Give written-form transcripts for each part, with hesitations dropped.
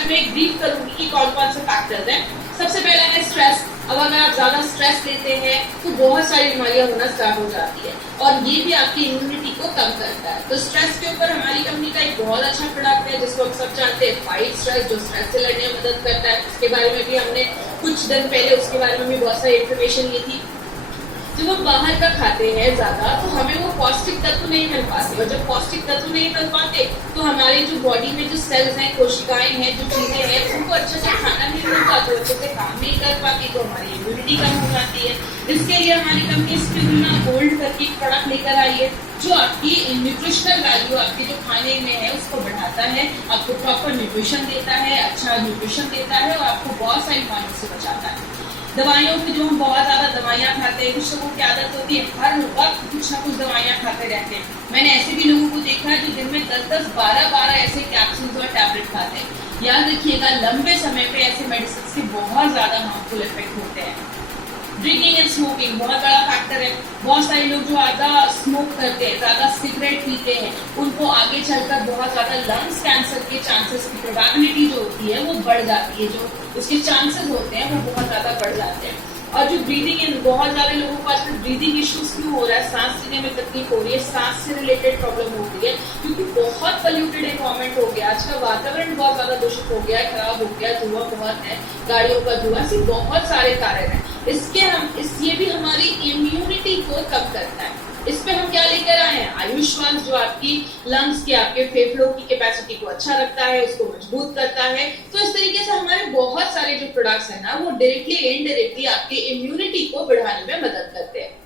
बारे में ब्रीफ करूंगी कि कौन कौन से फैक्टर्स हैं। सबसे पहला है स्ट्रेस। अब अगर आप ज्यादा स्ट्रेस लेते हैं तो बहुत सारी बीमारियां होना स्टार्ट हो जाती है और ये भी आपकी इम्यूनिटी को कम करता है। तो स्ट्रेस के ऊपर हमारी कंपनी का एक बहुत अच्छा प्रोडक्ट है जिसको हम सब जानते हैं, फाइट स्ट्रेस, जो स्ट्रेस से लड़ने में मदद करता है। इसके बारे में भी हमने कुछ दिन पहले उसके बारे में भी बहुत सारी इन्फॉर्मेशन ली थी। जब हम बाहर का खाते हैं ज्यादा तो हमें वो पौष्टिक तत्व नहीं मिल पाते, और जब पौष्टिक तत्व नहीं मिल पाते तो हमारे जो बॉडी में जो सेल्स हैं, कोशिकाएं हैं, जो चीजें हैं, उनको अच्छे से खाना नहीं मिल पाता, अच्छे से काम नहीं कर पाती, तो हमारी इम्यूनिटी कम हो जाती है। इसके लिए हमारी कंपनी स्पिरुलिना गोल्ड करके एक प्रोडक्ट लेकर आई है जो आपकी न्यूट्रिशनल वैल्यू, आपके जो खाने में है उसको बढ़ाता है, आपको प्रॉपर न्यूट्रिशन देता है, अच्छा न्यूट्रिशन देता है और आपको बहुत सारी बीमारियों से बचाता है। दवाइयों की जो हम बहुत ज्यादा दवाइयां खाते हैं, कुछ लोगों की आदत होती है हर वक्त कुछ ना कुछ दवाइयां खाते रहते हैं। मैंने ऐसे भी लोगों को देखा है जो दिन में 10-10, 12-12 ऐसे कैप्सूल्स और टैबलेट खाते हैं। याद रखिएगा, लंबे समय पे ऐसे मेडिसिन के बहुत ज्यादा हार्मफुल इफेक्ट होते हैं। ड्रिंकिंग एंड स्मोकिंग बहुत बड़ा फैक्टर है। बहुत सारे लोग जो ज्यादा स्मोक करते हैं, ज्यादा सिगरेट पीते हैं, उनको आगे चलकर बहुत ज्यादा लंग्स कैंसर के चांसेस की प्रोबेबिलिटी जो होती है वो बढ़ जाती है, जो उसके चांसेस होते हैं वो बहुत ज्यादा बढ़ जाते हैं। और जो ब्रीदिंग इन, बहुत ज्यादा लोगों को आजकल ब्रीदिंग इश्यूज क्यों हो रहा है, सांस लेने में तकलीफ हो रही है, सांस से रिलेटेड प्रॉब्लम हो रही है, क्योंकि बहुत पोल्यूटेड एनवायरमेंट हो गया, आज का वातावरण बहुत ज्यादा दूषित हो गया, खराब हो गया, धुआं बहुत है, गाड़ियों का धुआं, ऐसे बहुत सारे कारण है। ये भी हमारी इम्यूनिटी को कम करता है। इस पे हम क्या लेकर आए हैं, आयुष्मान, जो आपकी लंग्स के, आपके फेफड़ों की कैपेसिटी को अच्छा रखता है, उसको मजबूत करता है। तो इस तरीके से हमारे बहुत सारे जो प्रोडक्ट्स है ना, वो डायरेक्टली इनडायरेक्टली आपकी इम्यूनिटी को बढ़ाने में मदद करते हैं।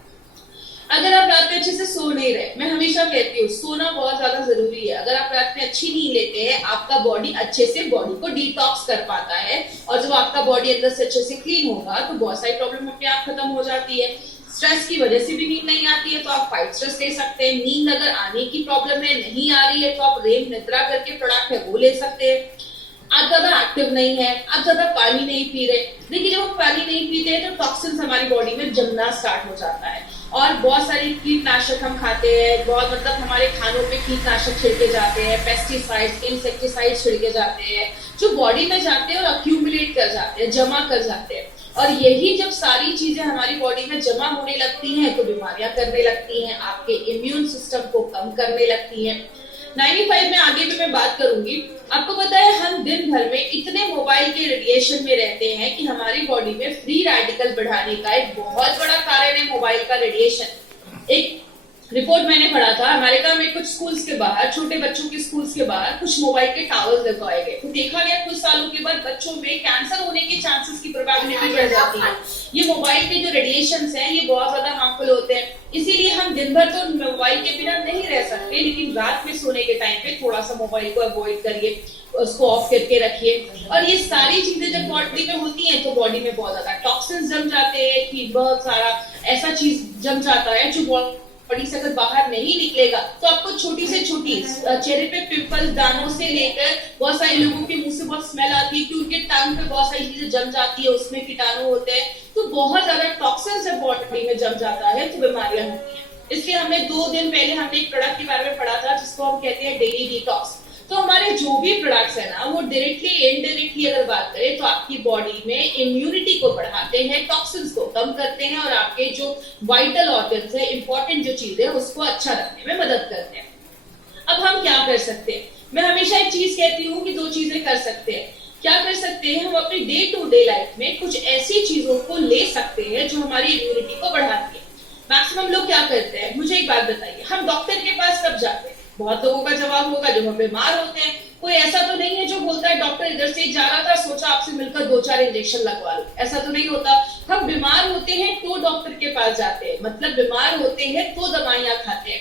अगर आप रात में अच्छे से सो नहीं रहे, मैं हमेशा कहती हूँ सोना बहुत ज्यादा जरूरी है। अगर आप रात में अच्छी नींद लेते हैं, आपका बॉडी अच्छे से बॉडी को डिटॉक्स कर पाता है, और जब आपका बॉडी अंदर से अच्छे से क्लीन होगा तो बहुत सारी प्रॉब्लम अपने आप खत्म हो जाती है। स्ट्रेस की वजह से भी नींद नहीं आती है तो आप फाइट स्ट्रेस ले सकते हैं। नींद अगर आने की प्रॉब्लम है, नहीं आ रही है, तो आप रेम निद्रा करके प्रोडक्ट है वो ले सकते हैं। आप ज्यादा एक्टिव नहीं है, आप ज्यादा पानी नहीं पी रहे, देखिए जब हम पानी नहीं पीते हैं तो टॉक्सिन्स हमारी बॉडी में जमना स्टार्ट हो जाता है, और बहुत सारी कीटनाशक हम खाते हैं, बहुत मतलब हमारे खानों पे कीटनाशक छिड़के जाते हैं, पेस्टिसाइड्स, इंसेक्टिसाइड्स छिड़के जाते हैं, जो बॉडी में जाते हैं और अक्यूमुलेट कर जाते हैं, जमा कर जाते हैं। और यही जब सारी चीजें हमारी बॉडी में जमा होने लगती हैं तो बीमारियां करने लगती हैं, आपके इम्यून सिस्टम को कम करने लगती हैं। 95 में आगे भी मैं बात करूंगी। आपको पता है हम दिन भर में इतने मोबाइल के रेडिएशन में रहते हैं कि हमारी बॉडी में फ्री रेडिकल बढ़ाने का एक बहुत बड़ा कारण है मोबाइल का रेडिएशन। एक रिपोर्ट मैंने पढ़ा था, अमेरिका में कुछ स्कूल्स के बाहर, छोटे बच्चों के स्कूल्स के बाहर कुछ मोबाइल के टावर्स लगवाए गए, तो देखा गया कुछ सालों के बाद बच्चों में कैंसर होने के चांसेस की प्रोबेबिलिटी बढ़ जाती है। ये मोबाइल के जो रेडिएशंस हैं ये बहुत ज्यादा हार्मफुल होते हैं, इसीलिए हम दिन भर तो मोबाइल के बिना नहीं रह सकते, लेकिन रात में सोने के टाइम पे थोड़ा सा मोबाइल को अवॉइड करिए, उसको ऑफ करके रखिए। और ये सारी चीजें जब बॉडी में होती हैं तो बॉडी में बहुत ज्यादा टॉक्सिन्स जम जाते हैं, कि बहुत सारा ऐसा चीज जम जाता है जो बॉडी से अगर बाहर नहीं निकलेगा तो आपको छोटी से छोटी चेहरे पे पिंपल्स, दानों से लेकर बहुत सारे लोगों के मुंह से बहुत स्मेल आती है, क्योंकि टंग पे बहुत सारी चीजें जम जाती है, उसमें कीटाणु होते हैं, तो बहुत ज्यादा टॉक्सिन्स जब बॉडी में जम जाता है तो बीमारियां होती हैं। इसलिए हमने 2 दिन पहले हमने एक प्रोडक्ट के बारे में पढ़ा था जिसको हम कहते हैं डेली डिटॉक्स। तो हमारे जो भी प्रोडक्ट्स है ना, वो डायरेक्टली इनडायरेक्टली अगर बात करें तो आपकी बॉडी में इम्यूनिटी को बढ़ाते हैं, टॉक्सिन्स को कम करते हैं, और आपके जो वाइटल ऑर्गन्स है, इंपॉर्टेंट जो चीजें उसको अच्छा रखने में मदद करते हैं। अब हम क्या कर सकते हैं, मैं हमेशा एक चीज कहती हूँ कि 2 चीजें कर सकते हैं। क्या कर सकते हैं, हम अपनी डे टू डे लाइफ में कुछ ऐसी चीजों को ले सकते हैं जो हमारी इम्यूनिटी को बढ़ाती है। मैक्सिमम लोग क्या करते हैं, मुझे एक बात बताइए, हम डॉक्टर के पास कब जाते हैं? बहुत लोगों का जवाब होगा जो हम बीमार होते हैं। कोई ऐसा तो नहीं है जो बोलता है डॉक्टर इधर से जा रहा था, सोचा आपसे मिलकर 2-4 इंजेक्शन लगवा लो, ऐसा तो नहीं होता। हम बीमार होते हैं तो डॉक्टर के पास जाते हैं, मतलब बीमार होते हैं तो दवाइयां खाते हैं।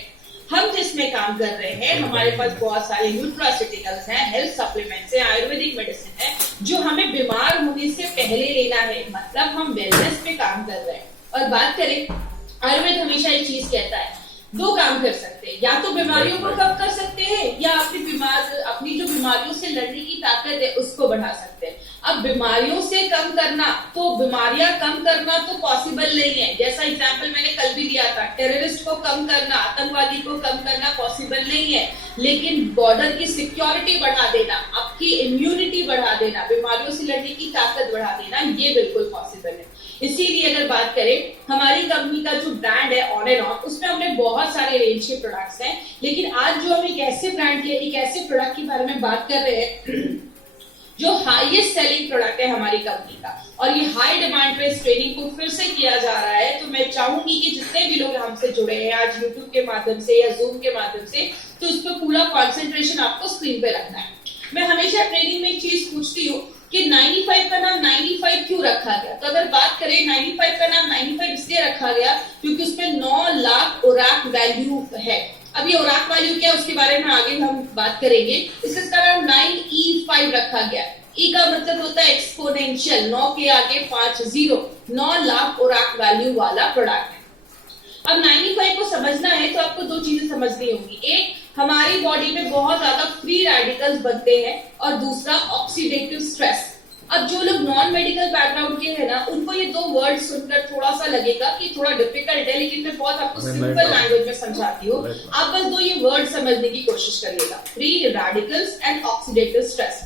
हम जिसमें काम कर रहे हैं, हमारे पास बहुत सारे न्यूट्रास्यूटिकल्स हैं, हेल्थ सप्लीमेंट्स हैं, आयुर्वेदिक मेडिसिन है जो हमें बीमार होने से पहले लेना है, मतलब हम वेलनेस पे काम कर रहे हैं। और बात करें, आयुर्वेद हमेशा एक चीज कहता है, 2 काम कर सकते हैं, सकते हैं, या तो बीमारियों को कम कर सकते हैं या अपनी जो बीमारियों से लड़ने की ताकत है उसको बढ़ा सकते हैं। अब बीमारियों से कम करना, तो बीमारियां कम करना तो पॉसिबल नहीं है। जैसा एग्जाम्पल मैंने कल भी दिया था, टेररिस्ट को कम करना, आतंकवादी को कम करना पॉसिबल नहीं है, लेकिन बॉर्डर की सिक्योरिटी बढ़ा देना, आपकी इम्यूनिटी बढ़ा देना, बीमारियों से लड़ने की ताकत बढ़ा देना, ये बिल्कुल पॉसिबल है। इसीलिए अगर बात करें, हमारी कंपनी का जो ब्रांड है ऑन एंड ऑन, उसमें हमने बहुत सारे रेंज के प्रोडक्ट्स हैं, लेकिन आज जो हम एक ऐसे ब्रांड के, एक ऐसे प्रोडक्ट के बारे में बात कर रहे हैं जो हाईएस्ट सेलिंग प्रोडक्ट है हमारी कंपनी का, और ये हाई डिमांड पे इस ट्रेनिंग को फिर से किया जा रहा है। तो मैं चाहूंगी कि जितने भी लोग हमसे जुड़े हैं आज यूट्यूब के माध्यम से या जूम के माध्यम से, तो उस पर पूरा कॉन्सेंट्रेशन आपको स्क्रीन पे रखना है। मैं हमेशा ट्रेनिंग में एक चीज पूछती हूँ कि 95 का नाम 95 क्यों रखा गया। तो अगर बात करें 95 का नाम 95 इसलिए रखा गया क्योंकि उसमें 9 लाख ओराक वैल्यू है। अब ये ओराक वैल्यू क्या है उसके बारे में आगे हम बात करेंगे। इसका नाम 9E5 रखा गया। ई का मतलब होता है एक्सपोनेंशियल, 9 के आगे 5 0, 9 लाख ओराक वैल्यू वाला प्रोडक्ट है। अब 95 को समझना है तो आपको दो चीजें समझनी होंगी। एक, हमारी बॉडी में बहुत ज्यादा फ्री रेडिकल्स बनते हैं, और दूसरा ऑक्सीडेटिव स्ट्रेस। अब जो लोग नॉन मेडिकल बैकग्राउंड के हैं ना, उनको ये दो वर्ड सुनकर थोड़ा सा लगेगा कि थोड़ा डिफिकल्ट है, लेकिन मैं बहुत आपको सिंपल लैंग्वेज में समझाती हूँ। आप बस दो ये वर्ड समझने की कोशिश करिएगा, free radicals and oxidative stress.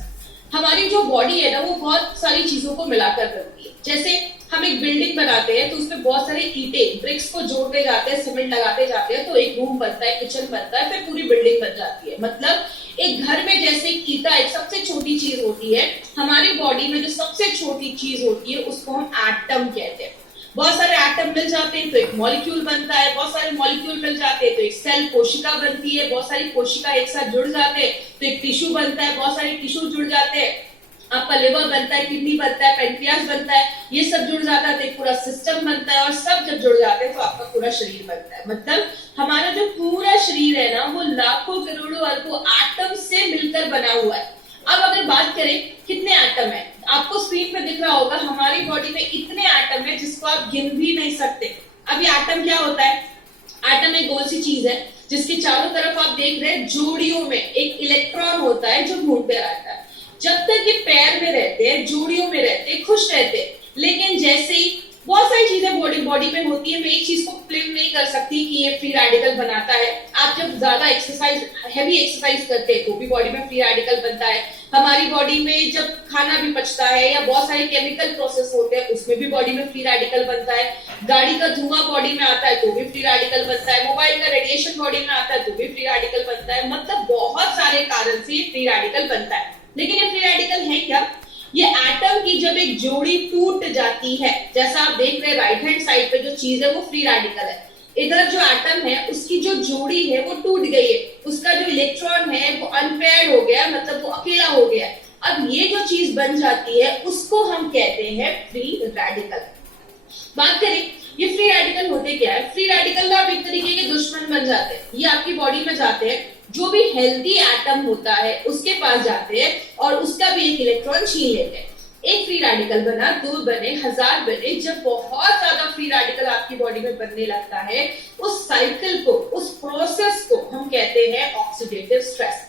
हमारी जो बॉडी है ना, वो बहुत सारी चीजों को मिलाकर बनती है। जैसे हम एक बिल्डिंग बनाते हैं तो उसमें बहुत सारे ईंटें, ब्रिक्स को जोड़ते जाते हैं, सीमेंट लगाते जाते हैं, तो एक रूम बनता है, किचन बनता है, फिर पूरी बिल्डिंग बन जाती है। मतलब एक घर में जैसे ईंटा एक सबसे छोटी चीज होती है, हमारी बॉडी में जो सबसे छोटी चीज होती है उसको हम एटम कहते हैं। बहुत सारे एटम मिल जाते हैं तो एक मॉलिक्यूल बनता है, बहुत सारे मॉलिक्यूल मिल जाते हैं तो एक सेल, कोशिका बनती है, बहुत सारी कोशिका एक साथ जुड़ जाते हैं तो एक टिश्यू बनता है, बहुत सारे टिश्यू जुड़ जाते हैं, आपका लिवर बनता है, किडनी बनता है, पेनक्रियास बनता है, ये सब जुड़ जाता है तो एक पूरा सिस्टम बनता है, और सब जब जुड़ जाते हैं तो आपका पूरा शरीर बनता है। मतलब हमारा जो पूरा शरीर है ना, वो लाखों करोड़ों अरबों एटम से मिलकर बना हुआ है। अब अगर बात करें कितने एटम है, आपको स्क्रीन पे दिख रहा होगा हमारी बॉडी में इतने एटम है जिसको आप गिन भी नहीं सकते। अब ये एटम क्या होता है? एटम एक गोल सी चीज है जिसके चारों तरफ आप देख रहे हैं जोड़ियों में एक इलेक्ट्रॉन होता है जो घूमते रहता है। जब तक ये पैर में रहते हैं, जोड़ियों में रहते हैं, खुश रहते हैं, लेकिन जैसे ही बहुत सारी चीजें बॉडी में होती है, मैं एक चीज को क्लेम नहीं कर सकती कि ये फ्री रेडिकल बनाता है। आप जब ज्यादा एक्सरसाइज, हैवी एक्सरसाइज करते हैं तो भी बॉडी में फ्री रेडिकल बनता है। हमारी बॉडी में जब खाना भी पचता है या बहुत सारे केमिकल प्रोसेस होते हैं उसमें भी बॉडी में फ्री रेडिकल बनता है। गाड़ी का धुआं बॉडी में आता है तो भी फ्री रेडिकल बनता है। मोबाइल का रेडिएशन बॉडी में आता है तो भी फ्री रेडिकल बनता है। मतलब बहुत सारे कारण से फ्री रेडिकल बनता है। लेकिन ये फ्री रेडिकल है क्या? ये एटम की जब एक जोड़ी टूट जाती है, जैसा आप देख रहे हैं राइट हैंड साइड पे जो चीज है वो फ्री रेडिकल है। इधर जो एटम है उसकी जो जोड़ी है वो टूट गई है, उसका जो इलेक्ट्रॉन है वो अनपेयर्ड हो गया, मतलब वो अकेला हो गया। अब ये जो चीज बन जाती है उसको हम कहते हैं फ्री रेडिकल। बात करें ये फ्री रेडिकल होते क्या है? फ्री रेडिकल ना एक तरीके के दुश्मन बन जाते हैं। ये आपकी बॉडी में जाते हैं, जो भी हेल्दी एटम होता है उसके पास जाते हैं और उसका भी एक इलेक्ट्रॉन छीन लेते हैं। एक फ्री रेडिकल बना, 2 बने, 1000 बने। जब बहुत ज्यादा फ्री रेडिकल आपकी बॉडी में बनने लगता है, उस साइकिल को, उस प्रोसेस को हम कहते हैं ऑक्सीडेटिव स्ट्रेस।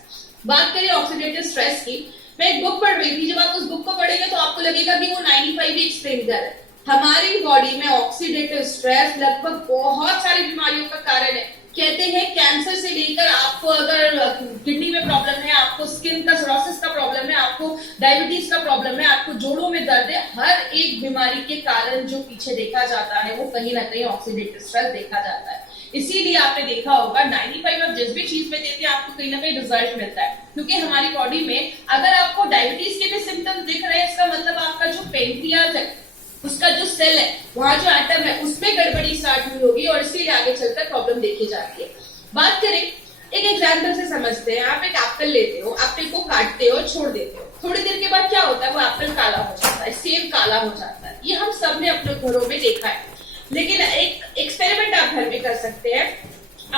बात करें ऑक्सीडेटिव स्ट्रेस की, मैं एक बुक पढ़ रही थी। जब आप उस बुक को पढ़ेंगे तो आपको लगेगा कि वो 95 भी एक्सप्लेन कर रहा है। हमारी बॉडी में ऑक्सीडेटिव स्ट्रेस लगभग बहुत सारी बीमारियों का कारण है। कहते हैं कैंसर से लेकर आपको अगर किडनी में प्रॉब्लम है, आपको स्किन का सोरासिस का प्रॉब्लम है, आपको डायबिटीज का प्रॉब्लम है, आपको जोड़ों में दर्द है, हर एक बीमारी के कारण जो पीछे देखा जाता है वो कहीं ना कहीं ऑक्सीडेटिव स्ट्रेस देखा जाता है। इसीलिए आपने देखा होगा 95 आप जिस भी चीज में देते हैं आपको कहीं ना कहीं रिजल्ट मिलता है। क्योंकि हमारी बॉडी में अगर आपको डायबिटीज के भी सिम्टम्स दिख रहे हैं, इसका मतलब आपका जो पेनक्रियाज है, उसका जो सेल है, वहां जो एटम है उसमें गड़बड़ी स्टार्ट हुई होगी और इसीलिए आगे चलकर प्रॉब्लम देखी जाती है। बात करें एक एग्जाम्पल से समझते हैं। आप एक एप्पल लेते हो, एप्पल को काटते हो, छोड़ देते हो, थोड़ी देर के बाद क्या होता है? वो एप्पल काला हो जाता है, सेब काला हो जाता है। ये हम सब ने अपने घरों में देखा है। लेकिन एक एक्सपेरिमेंट आप घर में कर सकते हैं।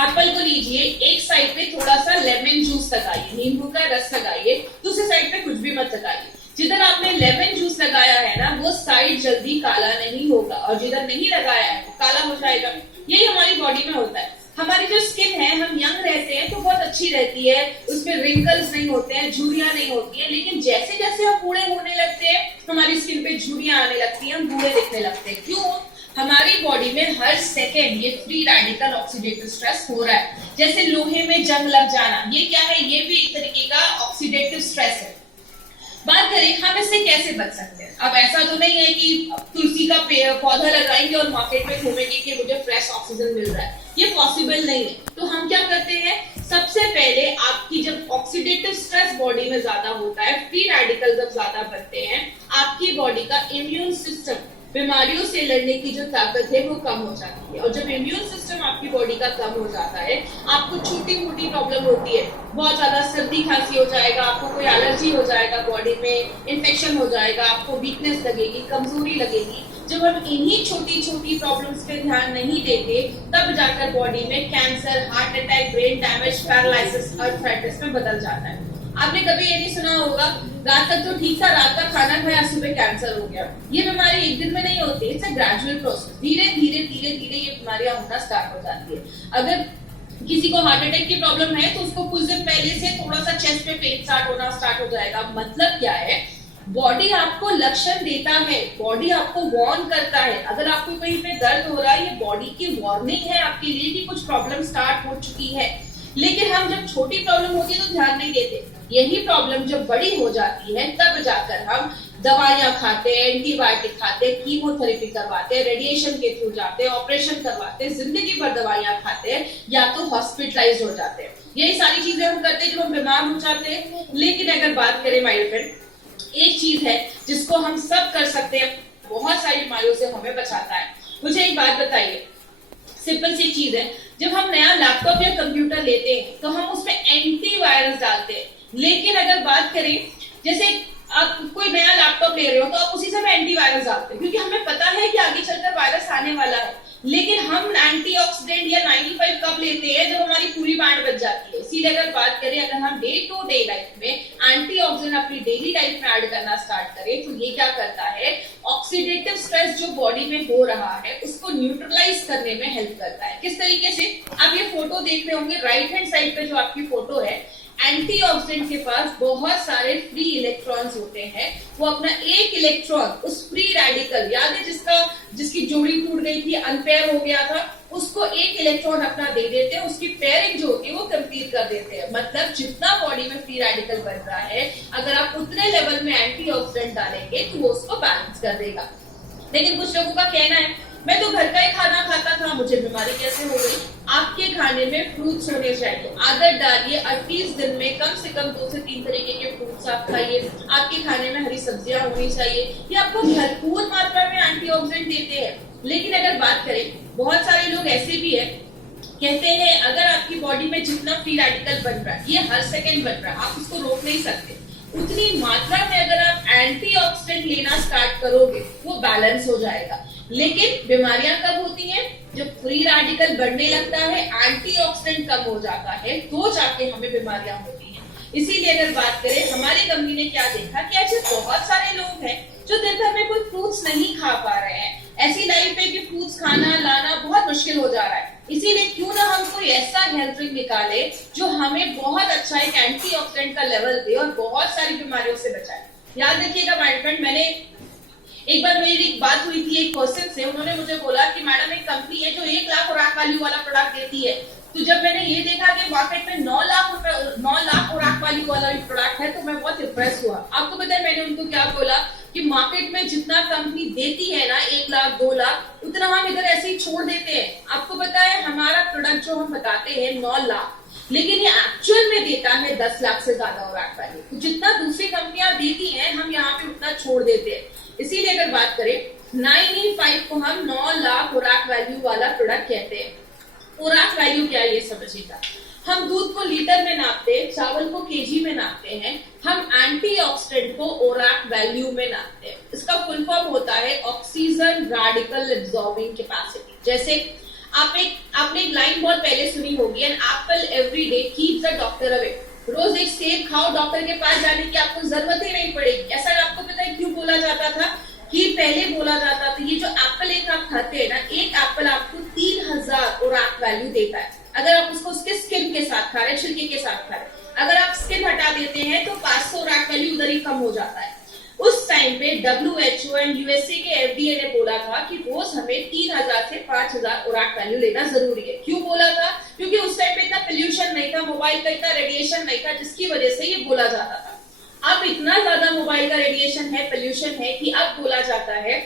एप्पल को लीजिए, एक साइड पे थोड़ा सा लेमन जूस लगाइए, नींबू का रस लगाइए, दूसरी साइड पे कुछ भी मत लगाइए। जिधर आपने लेमन जूस लगाया है ना, वो साइड जल्दी काला नहीं होगा, और जिधर नहीं लगाया है वो काला हो जाएगा। यही हमारी बॉडी में होता है। हमारी जो स्किन है, हम यंग रहते हैं तो बहुत अच्छी रहती है, उसमें रिंकल्स नहीं होते हैं, झुर्रियां नहीं होती हैं, लेकिन जैसे जैसे हम बूढ़े होने लगते हैं हमारी स्किन पे झुर्रियां आने लगती हैं, हम बूढ़े दिखने लगते हैं। क्यों? हमारी बॉडी में हर सेकेंड ये फ्री रेडिकल ऑक्सीडेटिव स्ट्रेस हो रहा है। जैसे लोहे में जंग लग जाना, ये क्या है? ये भी एक तरीके का ऑक्सीडेटिव स्ट्रेस है। बात करें हम इससे कैसे बच सकते हैं। अब ऐसा तो नहीं है कि तुलसी का पौधा लगाएंगे और मार्केट में घूमेंगे कि मुझे फ्रेश ऑक्सीजन मिल रहा है, ये पॉसिबल नहीं है। तो हम क्या करते हैं, सबसे पहले आपकी जब ऑक्सीडेटिव स्ट्रेस बॉडी में ज्यादा होता है, फ्री रेडिकल जब ज्यादा बनते हैं, आपकी बॉडी का इम्यून सिस्टम, बीमारियों से लड़ने की जो ताकत है वो कम हो जाती है। और जब इम्यून सिस्टम आपकी बॉडी का कम हो जाता है, आपको छोटी मोटी प्रॉब्लम होती है, बहुत ज्यादा सर्दी खांसी हो जाएगा, आपको कोई एलर्जी हो जाएगा, बॉडी में इन्फेक्शन हो जाएगा, आपको वीकनेस लगेगी, कमजोरी लगेगी। जब हम इन्हीं छोटी छोटी प्रॉब्लम्स पे ध्यान नहीं देते, तब जाकर बॉडी में cancer, heart attack, brain damage, paralysis, arthritis में बदल जाता है। आपने कभी ये नहीं सुना होगा, रात तक तो ठीक था, रात का खाना खाया, सुबह कैंसर हो गया। ये बीमारी एक दिन में नहीं होती, इट्स अ ग्रेजुअल प्रोसेस। धीरे धीरे धीरे धीरे ये बीमारियां होना स्टार्ट हो जाती है। अगर किसी को हार्ट अटैक की प्रॉब्लम है तो उसको कुछ दिन पहले से थोड़ा सा चेस्ट पे पेन स्टार्ट होना स्टार्ट हो जाएगा। मतलब क्या है, बॉडी आपको लक्षण देता है, बॉडी आपको वार्न करता है। अगर आपको कहीं पे दर्द हो रहा है, ये बॉडी की वार्निंग है आपके लिए कि कुछ प्रॉब्लम स्टार्ट हो चुकी है। लेकिन हम जब छोटी प्रॉब्लम होती है तो ध्यान नहीं देते, यही प्रॉब्लम जब बड़ी हो जाती है तब जाकर हम दवाइयां खाते हैं, एंटीबायोटिक खाते हैं, कीमोथेरेपी करवाते हैं, रेडिएशन के थ्रू जाते हैं, ऑपरेशन करवाते हैं, जिंदगी भर दवाइयां खाते हैं, या तो हॉस्पिटलाइज हो जाते हैं। यही सारी चीजें हम करते हैं जब हम बीमार हो जाते हैं। लेकिन अगर बात करें माय फ्रेंड, एक चीज है जिसको हम सब कर सकते हैं, बहुत सारी बीमारियों से हमें बचाता है। मुझे एक बात बताइए, सिंपल सी चीज है, जब हम नया लैपटॉप या कंप्यूटर लेते हैं तो हम उसमें एंटीवायरस डालते हैं। लेकिन अगर बात करें, जैसे आप कोई नया लैपटॉप ले रहे हो तो आप उसी समय एंटीवायरस डालते हैं, क्योंकि हमें पता है कि आगे चलकर वायरस आने वाला है। लेकिन हम एंटीऑक्सीडेंट या 95 कब लेते हैं, जब हमारी पूरी बैंड बच जाती है। इसीलिए अगर बात करें, अगर हम डे टू डे लाइफ में एंटीऑक्सीडेंट अपनी डेली लाइफ में ऐड करना स्टार्ट करें, तो ये क्या करता है, ऑक्सीडेटिव स्ट्रेस जो बॉडी में हो रहा है उसको न्यूट्रलाइज करने में हेल्प करता है। किस तरीके से, आप ये फोटो देख रहे होंगे, राइट हैंड साइड पे जो आपकी फोटो है, एंटीऑक्सीडेंट के पास बहुत सारे फ्री इलेक्ट्रॉन्स होते हैं। वो अपना एक इलेक्ट्रॉन उस फ्री रेडिकल, याद है जिसकी जोड़ी टूट गई थी, अनपेयर हो गया था, उसको एक इलेक्ट्रॉन अपना दे देते हैं, उसकी पेयरिंग जो होती है वो कंप्लीट कर देते हैं। मतलब जितना बॉडी में फ्री रेडिकल बन रहा है, अगर आप उतने लेवल में एंटीऑक्सीडेंट डालेंगे तो वो उसको बैलेंस कर देगा। लेकिन कुछ लोगों का कहना है, मैं तो घर का ही खाना खाता था, मुझे बीमारी कैसे हो गई। आपके खाने में फ्रूट्स होने चाहिए, आदत डालिए, 28 दिन में कम से कम 2 से 3 तरीके के फ्रूट्स आप खाइए। आपके खाने में हरी सब्जियां होनी चाहिए, ये आपको भरपूर मात्रा में एंटीऑक्सीडेंट देते हैं। लेकिन अगर बात करें, बहुत सारे लोग ऐसे भी है, कहते हैं अगर आपकी बॉडी में जितना फ्री रेडिकल बन रहा है, ये हर सेकेंड बन रहा है, आप इसको रोक नहीं सकते, उतनी मात्रा में अगर आप एंटीऑक्सीडेंट लेना स्टार्ट करोगे वो बैलेंस हो जाएगा। लेकिन बीमारियां कब होती हैं, जब फ्री रेडिकल बढ़ने लगता है, एंटीऑक्सीडेंट कम हो जाता है, तो जाके हमें बीमारियां होती हैं। इसीलिए अगर बात करें, हमारी कंपनी ने क्या देखा कि ऐसे बहुत सारे लोग हैं जो दिन भर में कोई फ्रूट्स नहीं खा पा रहे हैं। ऐसी लाइफ है कि फ्रूट्स खाना लाना बहुत मुश्किल हो जा रहा है। इसीलिए क्यों ना हम कोई ऐसा हेल्थ ड्रिंक निकाले जो हमें बहुत अच्छा एक एंटीऑक्सीडेंट का लेवल दे और बहुत सारी बीमारियों से बचाए। याद रखिएगा माय फ्रेंड, मैंने एक बार मेरी बात हुई थी एक पर्सन से, उन्होंने मुझे बोला कि मैडम एक कंपनी है जो 1 लाख खुराक वैल्यू वाला प्रोडक्ट देती है। तो जब मैंने ये देखा कि मार्केट में 9 लाख खुराक वैल्यू वाला प्रोडक्ट है, तो मैं बहुत इंप्रेस हुआ। आपको पता है मैंने उनको क्या बोला कि मार्केट में जितना कंपनी देती है ना, 1 लाख 2 लाख, उतना हम इधर ऐसे ही छोड़ देते हैं। आपको पता है हमारा प्रोडक्ट जो हम बताते हैं 9 लाख, लेकिन ये एक्चुअल में देता है 10 लाख से ज्यादा खुराक वैल्यू। तो जितना दूसरी कंपनियां देती हैं, हम यहाँ पे उतना छोड़ देते हैं। इसीलिए अगर बात करें, 9E5 को हम 9 लाख खुराक वैल्यू वाला प्रोडक्ट कहते हैं। खुराक वैल्यू क्या है ये समझिएगा, हम दूध को लीटर में नापते हैं, चावल को केजी में नापते हैं, हम एंटीऑक्सीडेंट को ओराक वैल्यू में नापते हैं। इसका फुल फॉर्म होता है ऑक्सीजन रेडिकल एब्जॉर्बिंग कैपेसिटी। जैसे आपने एक लाइन बहुत पहले सुनी होगी, an apple every day keeps the doctor away. रोज एक सेब खाओ, डॉक्टर के पास जाने की आपको जरूरत ही नहीं पड़ेगी। ऐसा आपको पता है क्यों बोला जाता था? कि पहले बोला जाता था ये जो एप्पल एक आप खाते हैं ना, एक एप्पल आपको 3000 खुराक वैल्यू देता है। अगर आप उसको उसके स्किन के साथ खा रहे हैं, छिलके के साथ खा रहे हैं, अगर आप स्किन हटा देते हैं तो 500 रैक वैल्यू उधर ही कम हो जाता है। उस टाइम पे WHO एंड यूएसए के FDA ने बोला था कि रोज हमें 3000 से 5000 ओराक वैल्यू लेना जरूरी है। क्यों बोला था? क्योंकि उस टाइम पे इतना पोल्यूशन नहीं था, मोबाइल का इतना रेडिएशन नहीं था, जिसकी वजह से ये बोला जाता था। अब इतना ज्यादा मोबाइल का रेडिएशन है, पोल्यूशन है कि अब बोला जाता है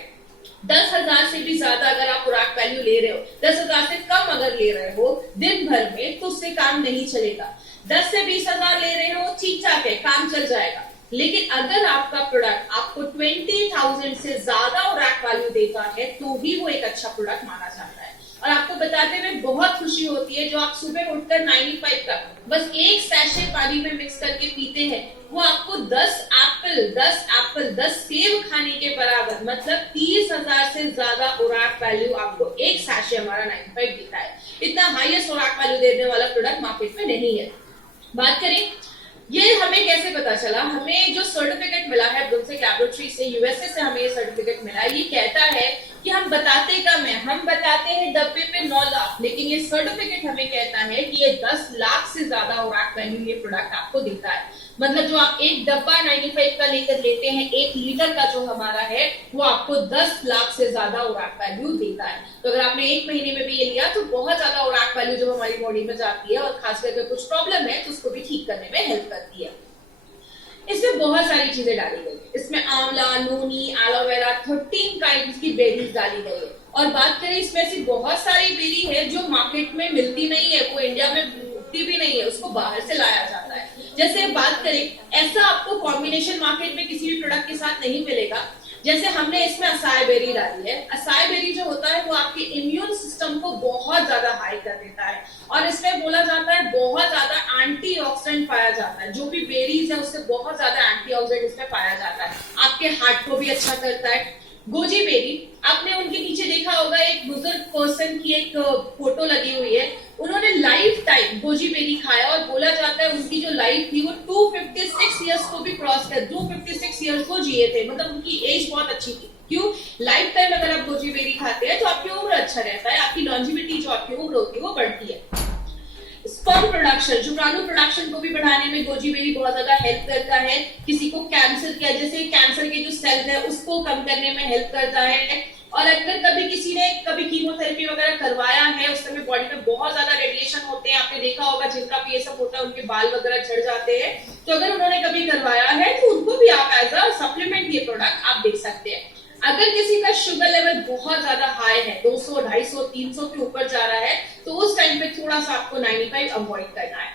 10,000 से भी ज्यादा अगर आप ओराक वैल्यू ले रहे हो, 10,000 से कम अगर ले रहे हो दिन भर में, तो उससे काम नहीं चलेगा। 10 से 20,000 ले रहे हो, ठीक ठाक है, काम चल जाएगा। लेकिन अगर आपका प्रोडक्ट आपको 20,000 से ज्यादा ओराक वैल्यू देता है तो ही वो एक अच्छा प्रोडक्ट माना जाता है। और आपको बताते हुए बहुत खुशी होती है, जो आप सुबह उठकर 95 का बस एक सैशे पानी में मिक्स करके पीते हैं, वो आपको 10 सेब खाने के बराबर, मतलब 30,000 से ज्यादा ओराक वैल्यू आपको एक सैशे हमारा 95 देता है। इतना हाईएस्ट ओराक वैल्यू देने वाला प्रोडक्ट मार्केट में नहीं है। बात करें ये हमें कैसे पता चला, हमें जो सर्टिफिकेट मिला है ब्रुंसविक लैबोरेटरी से, यूएसए से हमें ये सर्टिफिकेट मिला है। ये कहता है कि हम बताते कम है, हम बताते हैं डब्बे पे 9 लाख, लेकिन ये सर्टिफिकेट हमें कहता है कि ये 10 लाख से ज्यादा ओराक वैल्यू ये प्रोडक्ट आपको देता है। मतलब जो आप एक डब्बा 95 का लेकर लेते हैं, 1 लीटर का जो हमारा है, वो आपको 10 लाख से ज्यादा ओराक वैल्यू देता है। तो अगर आपने 1 महीने में भी ये लिया तो बहुत ज्यादा ओराक वैल्यू जो हमारी बॉडी में जाती है, और खासकर अगर कुछ प्रॉब्लम है तो उसको भी ठीक करने में हेल्प करती है। इसमें बहुत सारी चीजें डाली गई है। इसमें आंवला, नोनी, एलोवेरा, 13 काइंड्स की बेरीज डाली गई है। और बात करें, इसमें ऐसी बहुत सारी बेरी है जो मार्केट में मिलती नहीं है, वो इंडिया में उगती भी नहीं है, उसको बाहर से लाया जाता है। जैसे बात करें, ऐसा आपको कॉम्बिनेशन मार्केट में किसी भी प्रोडक्ट के साथ नहीं मिलेगा। जैसे हमने इसमें असाई बेरी डाली है। असाई बेरी जो होता है वो आपके इम्यून सिस्टम को बहुत ज्यादा हाई कर देता है, और इसमें बोला जाता है बहुत ज्यादा एंटीऑक्सीडेंट पाया जाता है। जो भी बेरीज है उससे बहुत ज्यादा एंटीऑक्सीडेंट इसमें पाया जाता है, आपके हार्ट को भी अच्छा करता है। गोजी बेरी, आपने उनके नीचे देखा होगा एक बुजुर्ग पर्सन की एक फोटो लगी हुई है, उन्होंने लाइफ टाइम गोजी बेरी खाया, और बोला जाता है उनकी जो लाइफ थी वो 256 ईयर्स को भी क्रॉस कर 256 ईयर्स को जिए थे। मतलब उनकी एज बहुत अच्छी थी। क्यों? लाइफ टाइम अगर आप गोजी बेरी खाते हैं तो आपकी उम्र अच्छा रहता है, आपकी लॉन्जिविटी जो आपकी उम्र होती है वो बढ़ती है। स्पर्म प्रोडक्शन, शुक्राणु प्रोडक्शन को भी बढ़ाने में गोजी बेरी बहुत ज्यादा हेल्प करता है। किसी को कैंसर किया, जैसे कैंसर के जो सेल्स है उसको कम करने में हेल्प करता है। और अगर कभी किसी ने कभी कीमोथेरेपी वगैरह करवाया है, उस समय बॉडी में बहुत ज्यादा रेडिएशन होते हैं, आपने देखा होगा जिनका भी ये सब होता है उनके बाल वगैरह झड़ जाते हैं, तो अगर उन्होंने कभी करवाया है तो उनको भी आप एज अ सप्लीमेंट ये प्रोडक्ट आप देख सकते हैं। अगर किसी का शुगर लेवल बहुत ज्यादा हाई है, 200, 250, 300 के ऊपर जा रहा है, तो उस टाइम पे थोड़ा सा आपको 95 अवॉइड करना है।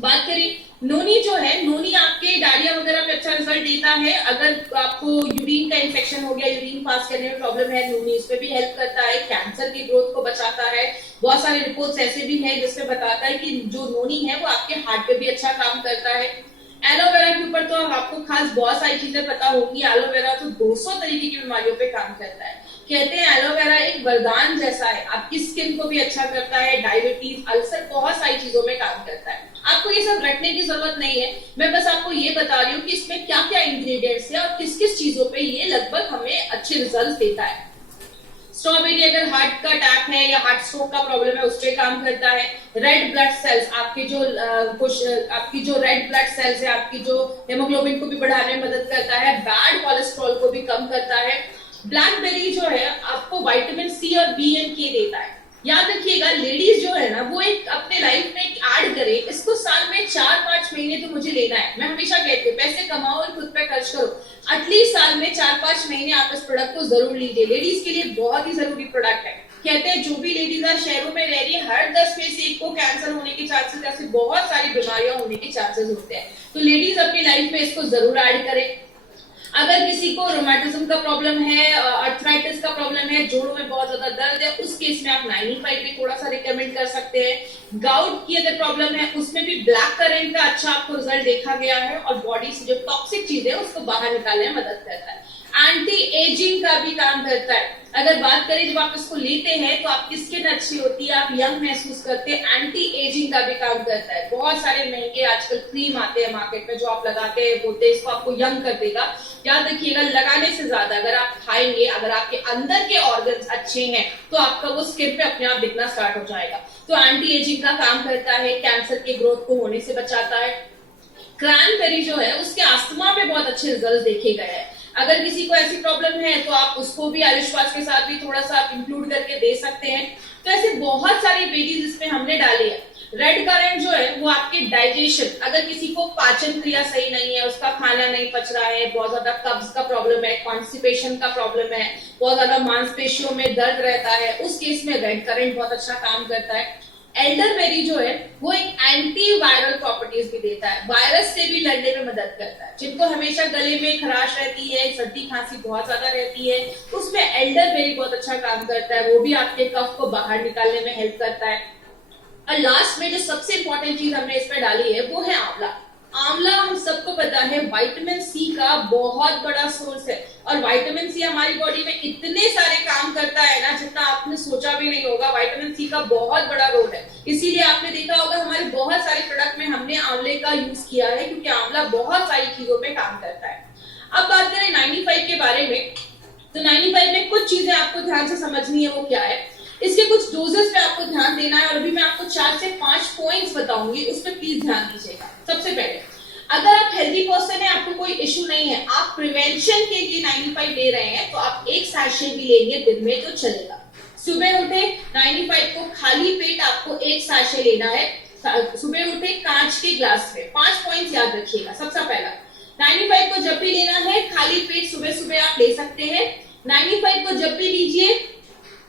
बात करें नोनी जो है, नोनी आपके डायरिया वगैरह पे अच्छा रिजल्ट देता है। अगर आपको यूरिन का इन्फेक्शन हो गया, यूरिन पास करने में प्रॉब्लम है, नोनी इस पे भी हेल्प करता है। कैंसर की ग्रोथ को बचाता है। बहुत सारे रिपोर्ट्स ऐसे भी हैं जिसमें बताता है कि जो नोनी है वो आपके हार्ट पे भी अच्छा काम करता है। एलोवेरा के ऊपर तो आपको खास बहुत सारी चीजें पता होगी। एलोवेरा तो 200 तरीके की बीमारियों पे काम करता है। कहते हैं एलोवेरा एक वरदान जैसा है, आपकी स्किन को भी अच्छा करता है, डायबिटीज, अल्सर, बहुत सारी चीजों में काम करता है। आपको ये सब रटने की जरूरत नहीं है, मैं बस आपको ये बता रही हूँ कि इसमें क्या क्या इंग्रेडिएंट्स है और किस किस चीजों पे ये लगभग हमें अच्छे रिजल्ट देता है। स्ट्रॉबेरी अगर हार्ट का अटैक है या हार्ट स्ट्रोक का प्रॉब्लम है उस पर काम करता है। रेड ब्लड सेल्स, आपकी जो रेड ब्लड सेल्स है, आपकी जो हेमोग्लोबिन को भी बढ़ाने में मदद करता है। बैड कोलेस्ट्रॉल को भी कम करता है। ब्लैकबेरी जो है आपको विटामिन सी और बी एंड के देता है। याद रखिएगा, लेडीज जो है ना वो एक अपने लाइफ में ऐड करे, इसको साल में 4-5 महीने तो मुझे लेना है। मैं हमेशा कहती हूँ पैसे कमाओ और खुद पे खर्च करो, एटलीस्ट साल में 4-5 महीने आप इस प्रोडक्ट को जरूर लीजिए। लेडीज के लिए बहुत ही जरूरी प्रोडक्ट है। कहते हैं जो भी लेडीज आज शहरों में रह रही है, हर 10 में से 1 को कैंसर होने के चांसेस, ऐसे बहुत सारी बीमारियां होने के चांसेस होते हैं। तो लेडीज अपनी लाइफ में इसको जरूर ऐड करें। अगर किसी को रोमैटिज्म का प्रॉब्लम है, अर्थराइटिस का प्रॉब्लम है, जोड़ों में बहुत ज्यादा दर्द है, उस केस में आप 95 भी थोड़ा सा रिकमेंड कर सकते हैं। गाउट की अगर प्रॉब्लम है उसमें भी ब्लैक करेंट का अच्छा आपको रिजल्ट देखा गया है, और बॉडी से जो टॉक्सिक चीजें है उसको बाहर निकालने में मदद करता है। एंटी एजिंग का भी काम करता है। अगर बात करें जब आप इसको लेते हैं तो आपकी स्किन अच्छी होती है, आप यंग महसूस करते हैं, एंटी एजिंग का भी काम करता है। बहुत सारे महंगे आजकल क्रीम आते हैं मार्केट में जो आप लगाते हैं, बोलते हैं इसको आपको यंग कर देगा। याद रखिएगा, लगाने से ज्यादा अगर आप खाएंगे, अगर आपके अंदर के ऑर्गन्स अच्छे हैं तो आपका वो स्किन पे अपने आप दिखना स्टार्ट हो जाएगा। तो एंटी एजिंग का काम करता है, कैंसर के ग्रोथ को होने से बचाता है। क्रैनबेरी जो है उसके अस्थमा पे बहुत अच्छे रिजल्ट देखे गए हैं। अगर किसी को ऐसी प्रॉब्लम है तो आप उसको भी आयुष्वास के साथ भी थोड़ा सा आप इंक्लूड करके दे सकते हैं। तो ऐसे बहुत सारी वेजीज इसमें हमने डाली है। रेड करेंट जो है वो आपके डाइजेशन, अगर किसी को पाचन क्रिया सही नहीं है, उसका खाना नहीं पच रहा है, बहुत ज्यादा कब्ज का प्रॉब्लम है, कॉन्स्टिपेशन का प्रॉब्लम है, बहुत ज्यादा मांसपेशियों में दर्द रहता है, उस केस में रेड करेंट बहुत अच्छा काम करता है। एल्डरबेरी जो है वो एक एंटी वायरल प्रॉपर्टीज भी देता है, वायरस से भी लड़ने में मदद करता है। जिनको हमेशा गले में खराश रहती है, सर्दी खांसी बहुत ज्यादा रहती है, उसमें एल्डरबेरी बहुत अच्छा काम करता है, वो भी आपके कफ को बाहर निकालने में हेल्प करता है। और लास्ट में जो सबसे इंपॉर्टेंट चीज हमने इसमें डाली है वो है आंवला। आंवला हम सबको पता है विटामिन सी का बहुत बड़ा सोर्स है, और विटामिन सी हमारी बॉडी में इतने सारे काम करता है ना जितना आपने सोचा भी नहीं होगा। विटामिन सी का बहुत बड़ा रोल है, इसीलिए आपने देखा होगा हमारे बहुत सारे प्रोडक्ट में हमने आंवले का यूज किया है, क्योंकि आंवला बहुत सारी चीजों में काम करता है। अब बात करें 95 के बारे में, तो 95 में कुछ चीजें आपको ध्यान से समझनी है, वो क्या है, इसके कुछ डोजेस पे आपको ध्यान देना है, और अभी मैं आपको 4 से 5 पॉइंट्स बताऊंगी, उस पर प्लीज ध्यान दीजिएगा। सबसे पहले, अगर आप हेल्दी पर्सन है, आपको कोई इश्यू नहीं है, आप प्रिवेंशन के लिए 95 ले रहे हैं, तो आप एक सैशे भी लेंगे दिन में तो चलेगा। सुबह उठे 95 को खाली पेट आपको एक सैशे लेना है। सुबह उठे कांच के ग्लास में। 5 पॉइंट्स याद रखिएगा। सबसे पहला, 95 को जब भी लेना है खाली पेट सुबह सुबह आप ले सकते हैं। 95 को जब भी लीजिए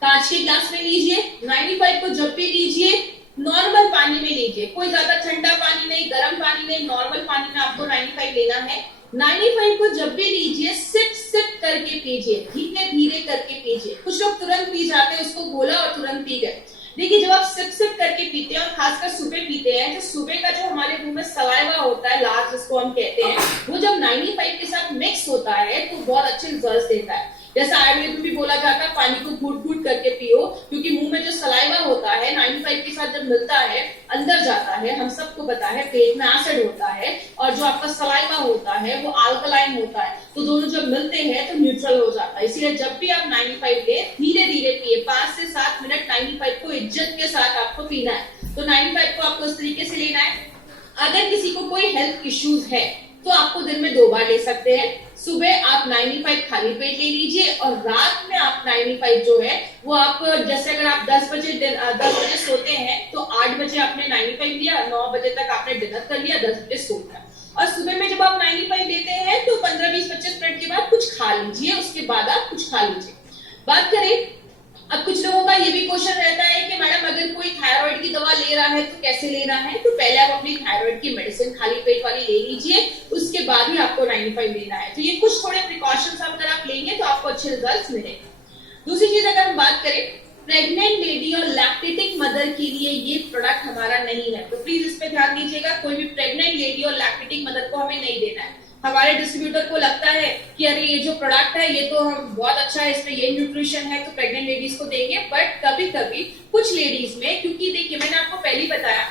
कांच के ग्लास में लीजिए। 95 को जब भी लीजिए नॉर्मल पानी में लीजिए, कोई ज्यादा ठंडा पानी नहीं, गर्म पानी नहीं, नॉर्मल पानी में आपको 95 लेना है। 95 को जब भी लीजिए सिप सिप करके पीजिए, धीरे धीरे करके पीजिए। कुछ लोग तुरंत पी जाते हैं, उसको बोला और तुरंत पी गए। देखिए, जब आप सिप सिप करके पीते हैं और खासकर सुबह पीते हैं, तो सुबह का जो हमारे मुंह में सलाइवा होता है, लार जिसको हम कहते हैं, वो जब 95 के साथ मिक्स होता है तो बहुत अच्छे रिजल्ट देता है। जैसा आयुर्वेद में भी बोला जाता है पानी को घूट घूट करके पियो, क्योंकि मुंह में जो सलाइवा होता है 95 के साथ जब मिलता है अंदर जाता है, हम सबको पता है पेट में एसिड होता है, और जो आपका सलाइवा होता है वो अल्कलाइन होता है, तो दोनों जब मिलते हैं तो न्यूट्रल हो जाता है। इसीलिए जब भी आप 95 ले धीरे धीरे पिए, 5 से 7 मिनट 95 को इज्जत के साथ आपको पीना है। तो 95 को आपको इस तरीके से लेना है। अगर किसी को कोई हेल्थ इश्यूज है तो आपको दिन में 2 बार ले सकते हैं। सुबह आप 95 खाली पेट ले लीजिए, और रात में आप 95 जो है वो आप, जैसे अगर आप 10 बजे सोते हैं तो 8 बजे आपने 95 लिया, 9 बजे तक आपने डिनर कर लिया, 10 बजे सो गया। और सुबह में जब आप 95 लेते हैं तो 15-20-25 मिनट के बाद कुछ खा लीजिए, उसके बाद आप कुछ खा लीजिए। बात करें, अब कुछ लोगों का ये भी क्वेश्चन रहता है कि मैडम अगर कोई थायराइड की दवा ले रहा है तो कैसे लेना है। तो पहले आप अपनी थायराइड की मेडिसिन खाली पेट वाली ले लीजिए, उसके बाद ही आपको 95 लेना है। तो ये कुछ थोड़े प्रिकॉशंस अगर आप लेंगे तो आपको अच्छे रिजल्ट्स मिलेंगे। दूसरी चीज, अगर हम बात करें प्रेग्नेंट लेडी और लैक्टेटिंग मदर के लिए ये प्रोडक्ट हमारा नहीं है, तो प्लीज इस पे ध्यान दीजिएगा। कोई भी प्रेग्नेंट लेडी और लैक्टेटिंग मदर को हमें नहीं देना है। हमारे डिस्ट्रीब्यूटर को लगता है कि अरे ये जो प्रोडक्ट है ये तो हम बहुत अच्छा है, इसमें ये न्यूट्रिशन है, तो प्रेग्नेंट लेडीज को देंगे। बट कभी कभी कुछ लेडीज में, क्योंकि देखिए मैंने आपको पहले ही बताया